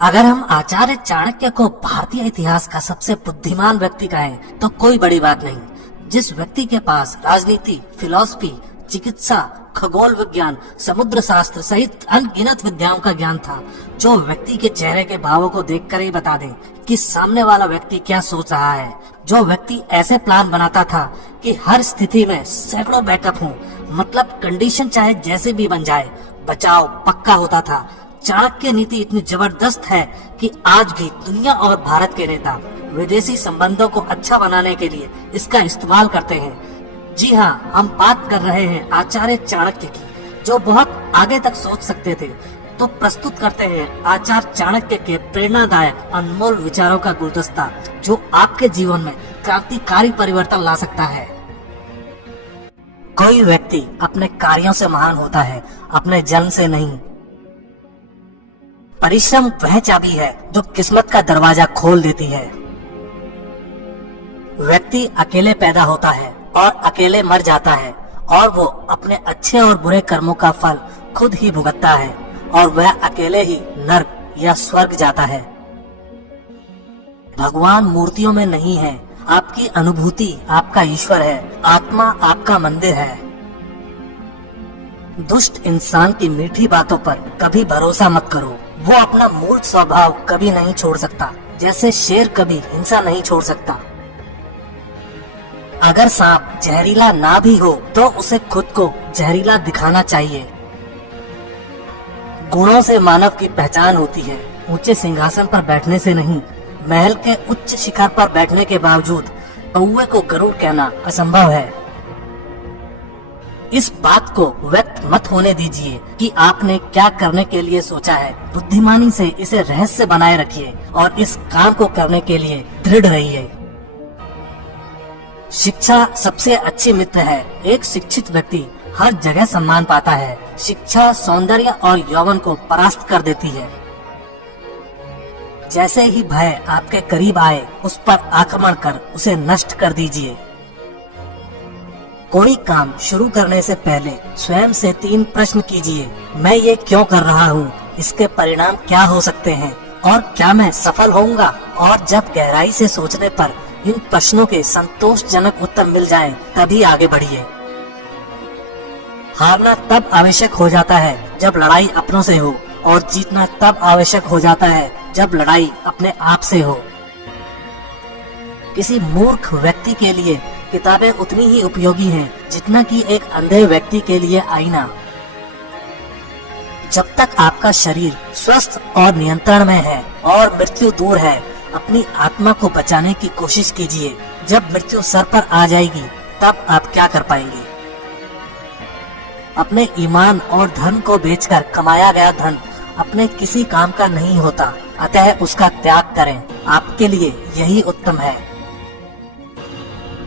अगर हम आचार्य चाणक्य को भारतीय इतिहास का सबसे बुद्धिमान व्यक्ति कहें तो कोई बड़ी बात नहीं। जिस व्यक्ति के पास राजनीति, फिलॉसफी, चिकित्सा, खगोल विज्ञान, समुद्र शास्त्र सहित अनगिनत विद्याओं का ज्ञान था, जो व्यक्ति के चेहरे के भावों को देखकर ही बता दे कि सामने वाला व्यक्ति क्या सोच रहा है, जो व्यक्ति ऐसे प्लान बनाता था कि हर स्थिति में सैकड़ों बैकअप हो, मतलब कंडीशन चाहे जैसे भी बन जाए बचाव पक्का होता था। चाणक्य नीति इतनी जबरदस्त है कि आज भी दुनिया और भारत के नेता विदेशी संबंधों को अच्छा बनाने के लिए इसका इस्तेमाल करते हैं। जी हाँ, हम बात कर रहे हैं आचार्य चाणक्य की, जो बहुत आगे तक सोच सकते थे। तो प्रस्तुत करते हैं आचार्य चाणक्य के प्रेरणादायक अनमोल विचारों का गुलदस्ता, जो आपके जीवन में क्रांतिकारी परिवर्तन ला सकता है। कोई व्यक्ति अपने कार्यों से महान होता है, अपने जन्म से नहीं। परिश्रम वह चाबी है जो किस्मत का दरवाजा खोल देती है। व्यक्ति अकेले पैदा होता है और अकेले मर जाता है, और वो अपने अच्छे और बुरे कर्मों का फल खुद ही भुगतता है, और वह अकेले ही नर्क या स्वर्ग जाता है। भगवान मूर्तियों में नहीं है, आपकी अनुभूति आपका ईश्वर है, आत्मा आपका मंदिर है। दुष्ट इंसान की मीठी बातों पर कभी भरोसा मत करो, वो अपना मूल स्वभाव कभी नहीं छोड़ सकता, जैसे शेर कभी हिंसा नहीं छोड़ सकता। अगर सांप जहरीला ना भी हो तो उसे खुद को जहरीला दिखाना चाहिए। गुणों से मानव की पहचान होती है, ऊंचे सिंहासन पर बैठने से नहीं। महल के उच्च शिखर पर बैठने के बावजूद कौवे को गरुड़ कहना असंभव है। इस बात को व्यक्त मत होने दीजिए कि आपने क्या करने के लिए सोचा है। बुद्धिमानी से इसे रहस्य बनाए रखिए और इस काम को करने के लिए दृढ़ रहिए। शिक्षा सबसे अच्छी मित्र है। एक शिक्षित व्यक्ति हर जगह सम्मान पाता है। शिक्षा सौंदर्य और यौवन को परास्त कर देती है। जैसे ही भय आपके करीब आए, उस पर आक्रमण कर उसे नष्ट कर दीजिए। कोई काम शुरू करने से पहले स्वयं से 3 प्रश्न कीजिए। मैं ये क्यों कर रहा हूँ? इसके परिणाम क्या हो सकते हैं? और क्या मैं सफल होऊंगा? और जब गहराई से सोचने पर इन प्रश्नों के संतोषजनक उत्तर मिल जाएं, तभी आगे बढ़िए। हारना तब आवश्यक हो जाता है जब लड़ाई अपनों से हो, और जीतना तब आवश्यक हो जाता है जब लड़ाई अपने आप से हो। किसी मूर्ख व्यक्ति के लिए किताबें उतनी ही उपयोगी हैं जितना कि एक अंधे व्यक्ति के लिए आईना। जब तक आपका शरीर स्वस्थ और नियंत्रण में है और मृत्यु दूर है, अपनी आत्मा को बचाने की कोशिश कीजिए। जब मृत्यु सर पर आ जाएगी, तब आप क्या कर पाएंगे? अपने ईमान और धन को बेचकर कमाया गया धन अपने किसी काम का नहीं होता, अतः उसका त्याग करें। आपके लिए यही उत्तम है।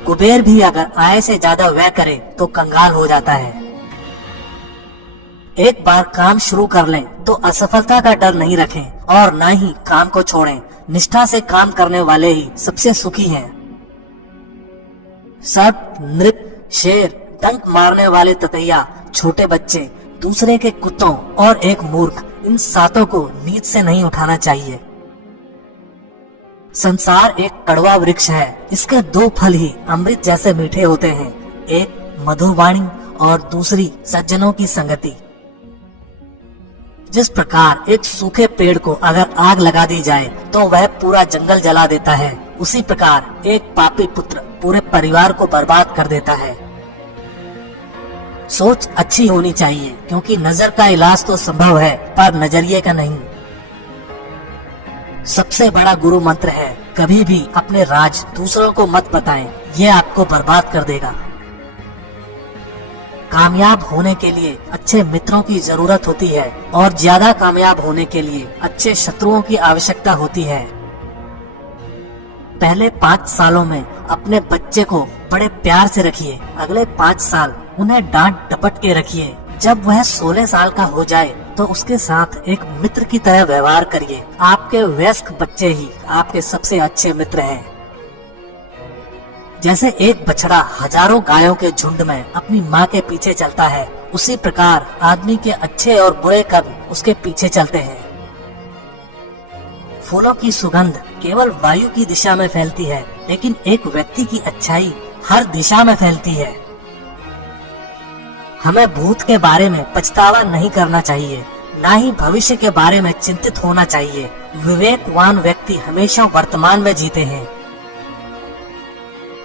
कुबेर भी अगर आय से ज्यादा व्यय करे तो कंगाल हो जाता है। एक बार काम शुरू कर लें तो असफलता का डर नहीं रखें, और न ही काम को छोड़ें। निष्ठा से काम करने वाले ही सबसे सुखी हैं। सर्प, नृप, शेर, डंक मारने वाले ततैया, छोटे बच्चे, दूसरे के कुत्तों और एक मूर्ख, इन 7 को नींद से नहीं उठाना चाहिए। संसार एक कड़वा वृक्ष है। इसके 2 फल ही अमृत जैसे मीठे होते हैं, एक मधुर वाणी और दूसरी सज्जनों की संगति। जिस प्रकार एक सूखे पेड़ को अगर आग लगा दी जाए तो वह पूरा जंगल जला देता है, उसी प्रकार एक पापी पुत्र पूरे परिवार को बर्बाद कर देता है। सोच अच्छी होनी चाहिए, क्योंकि नजर का इलाज तो संभव है, पर नजरिए का नहीं। सबसे बड़ा गुरु मंत्र है, कभी भी अपने राज दूसरों को मत बताएं, ये आपको बर्बाद कर देगा। कामयाब होने के लिए अच्छे मित्रों की जरूरत होती है, और ज्यादा कामयाब होने के लिए अच्छे शत्रुओं की आवश्यकता होती है। पहले 5 सालों में अपने बच्चे को बड़े प्यार से रखिए, अगले 5 साल उन्हें डांट डपट के रखिए। जब वह 16 साल का हो जाए तो उसके साथ एक मित्र की तरह व्यवहार करिए। आपके वयस्क बच्चे ही आपके सबसे अच्छे मित्र हैं। जैसे एक बछड़ा हजारों गायों के झुंड में अपनी माँ के पीछे चलता है, उसी प्रकार आदमी के अच्छे और बुरे कर्म उसके पीछे चलते हैं। फूलों की सुगंध केवल वायु की दिशा में फैलती है, लेकिन एक व्यक्ति की अच्छाई हर दिशा में फैलती है। हमें भूत के बारे में पछतावा नहीं करना चाहिए, ना ही भविष्य के बारे में चिंतित होना चाहिए। विवेकवान व्यक्ति हमेशा वर्तमान में जीते हैं।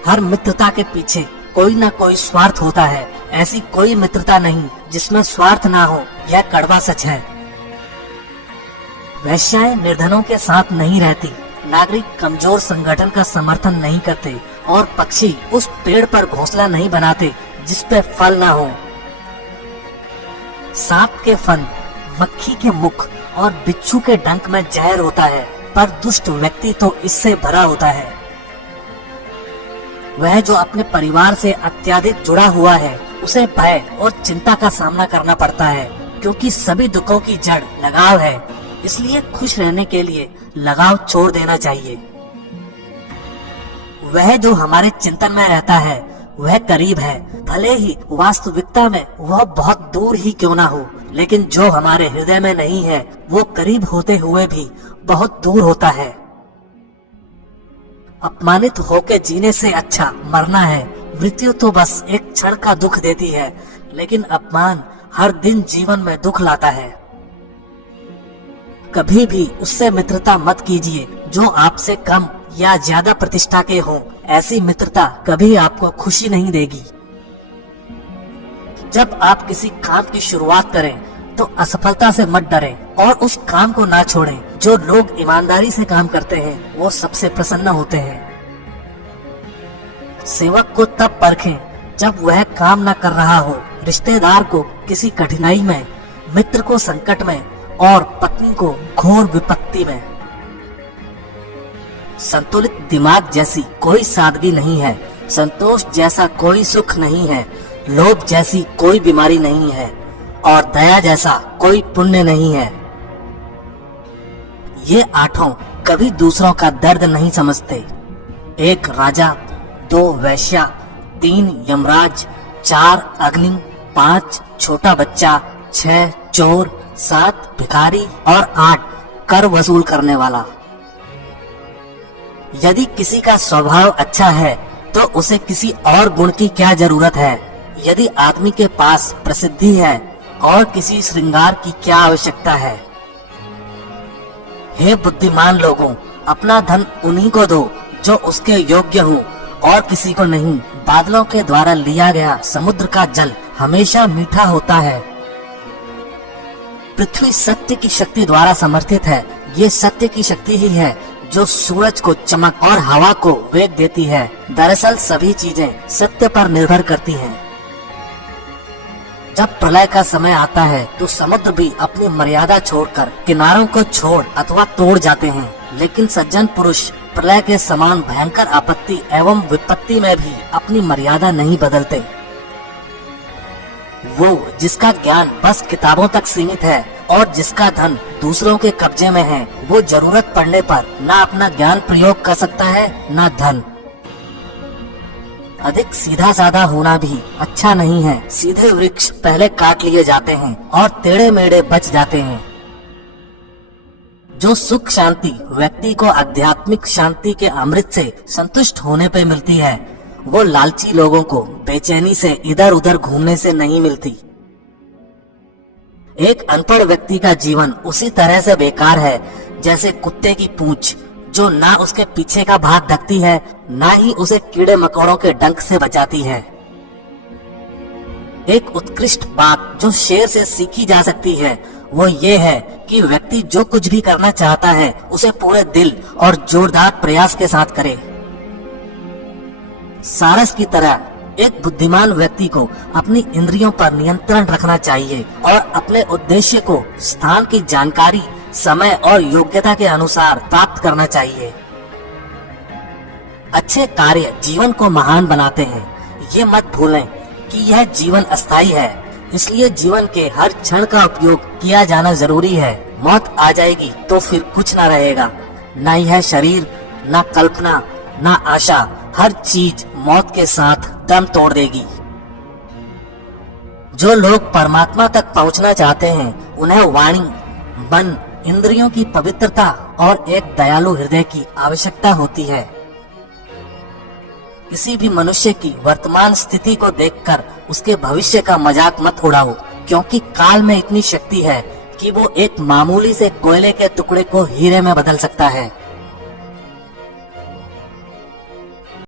हर मित्रता के पीछे कोई ना कोई स्वार्थ होता है। ऐसी कोई मित्रता नहीं जिसमें स्वार्थ ना हो, यह कड़वा सच है। वैश्याएं निर्धनों के साथ नहीं रहती, नागरिक कमजोर संगठन का समर्थन नहीं करते और पक्षी उस पेड़ पर घोंसला नहीं बनाते जिस पे फल ना हो। सांप के फन, मक्खी के मुख और बिच्छू के डंक में जहर होता है, पर दुष्ट व्यक्ति तो इससे भरा होता है। वह जो अपने परिवार से अत्यधिक जुड़ा हुआ है, उसे भय और चिंता का सामना करना पड़ता है, क्योंकि सभी दुखों की जड़ लगाव है। इसलिए खुश रहने के लिए लगाव छोड़ देना चाहिए। वह जो हमारे चिंतन में रहता है वह करीब है, भले ही वास्तविकता में वह बहुत दूर ही क्यों ना हो, लेकिन जो हमारे हृदय में नहीं है वो करीब होते हुए भी बहुत दूर होता है। अपमानित होकर जीने से अच्छा मरना है। मृत्यु तो बस एक क्षण का दुख देती है, लेकिन अपमान हर दिन जीवन में दुख लाता है। कभी भी उससे मित्रता मत कीजिए जो आपसे कम या ज्यादा प्रतिष्ठा के हों। ऐसी मित्रता कभी आपको खुशी नहीं देगी। जब आप किसी काम की शुरुआत करें तो असफलता से मत डरें और उस काम को ना छोड़ें। जो लोग ईमानदारी से काम करते हैं वो सबसे प्रसन्न होते हैं। सेवक को तब परखें जब वह काम न कर रहा हो, रिश्तेदार को किसी कठिनाई में, मित्र को संकट में और पत्नी को घोर विपत्ति में। संतुलित दिमाग जैसी कोई सादगी नहीं है, संतोष जैसा कोई सुख नहीं है, लोभ जैसी कोई बीमारी नहीं है और दया जैसा कोई पुण्य नहीं है। ये आठों कभी दूसरों का दर्द नहीं समझते। 1 राजा, 2 वैश्या, 3 यमराज, 4 अग्नि, 5 छोटा बच्चा, 6 चोर, 7 भिखारी और 8 कर वसूल करने वाला। यदि किसी का स्वभाव अच्छा है तो उसे किसी और गुण की क्या जरूरत है। यदि आदमी के पास प्रसिद्धि है और किसी श्रृंगार की क्या आवश्यकता है। हे बुद्धिमान लोगों, अपना धन उन्हीं को दो जो उसके योग्य हो और किसी को नहीं। बादलों के द्वारा लिया गया समुद्र का जल हमेशा मीठा होता है। पृथ्वी सत्य की शक्ति द्वारा समर्थित है। ये सत्य की शक्ति ही है जो सूरज को चमक और हवा को वेग देती है। दरअसल सभी चीजें सत्य पर निर्भर करती हैं। जब प्रलय का समय आता है तो समुद्र भी अपनी मर्यादा छोड़कर किनारों को छोड़ अथवा तोड़ जाते हैं, लेकिन सज्जन पुरुष प्रलय के समान भयंकर आपत्ति एवं विपत्ति में भी अपनी मर्यादा नहीं बदलते। वो जिसका ज्ञान बस किताबों तक सीमित है और जिसका धन दूसरों के कब्जे में है, वो जरूरत पड़ने पर ना अपना ज्ञान प्रयोग कर सकता है ना धन। अधिक सीधा साधा होना भी अच्छा नहीं है। सीधे वृक्ष पहले काट लिए जाते हैं और टेढ़े मेढ़े बच जाते हैं। जो सुख शांति व्यक्ति को आध्यात्मिक शांति के अमृत से संतुष्ट होने पे मिलती है, वो लालची लोगों को बेचैनी से इधर उधर घूमने से नहीं मिलती। एक अनपढ़ व्यक्ति का जीवन उसी तरह से बेकार है जैसे कुत्ते की पूंछ, जो ना उसके पीछे का भाग ढकती है, ना ही उसे कीड़े मकोड़ों के डंक से बचाती है। एक उत्कृष्ट बात जो शेर से सीखी जा सकती है वो ये है कि व्यक्ति जो कुछ भी करना चाहता है उसे पूरे दिल और जोरदार प्रयास के साथ करे। सारस की तरह एक बुद्धिमान व्यक्ति को अपनी इंद्रियों पर नियंत्रण रखना चाहिए और अपने उद्देश्य को स्थान की जानकारी, समय और योग्यता के अनुसार प्राप्त करना चाहिए। अच्छे कार्य जीवन को महान बनाते हैं। ये मत भूलें कि यह जीवन अस्थायी है, इसलिए जीवन के हर क्षण का उपयोग किया जाना जरूरी है। मौत आ जाएगी तो फिर कुछ न रहेगा, न यह शरीर, न कल्पना, न आशा। हर चीज मौत के साथ दम तोड़ देगी। जो लोग परमात्मा तक पहुंचना चाहते हैं उन्हें वाणी, मन, इंद्रियों की पवित्रता और एक दयालु हृदय की आवश्यकता होती है। किसी भी मनुष्य की वर्तमान स्थिति को देखकर उसके भविष्य का मजाक मत उड़ाओ, क्योंकि काल में इतनी शक्ति है कि वो एक मामूली से कोयले के टुकड़े को हीरे में बदल सकता है।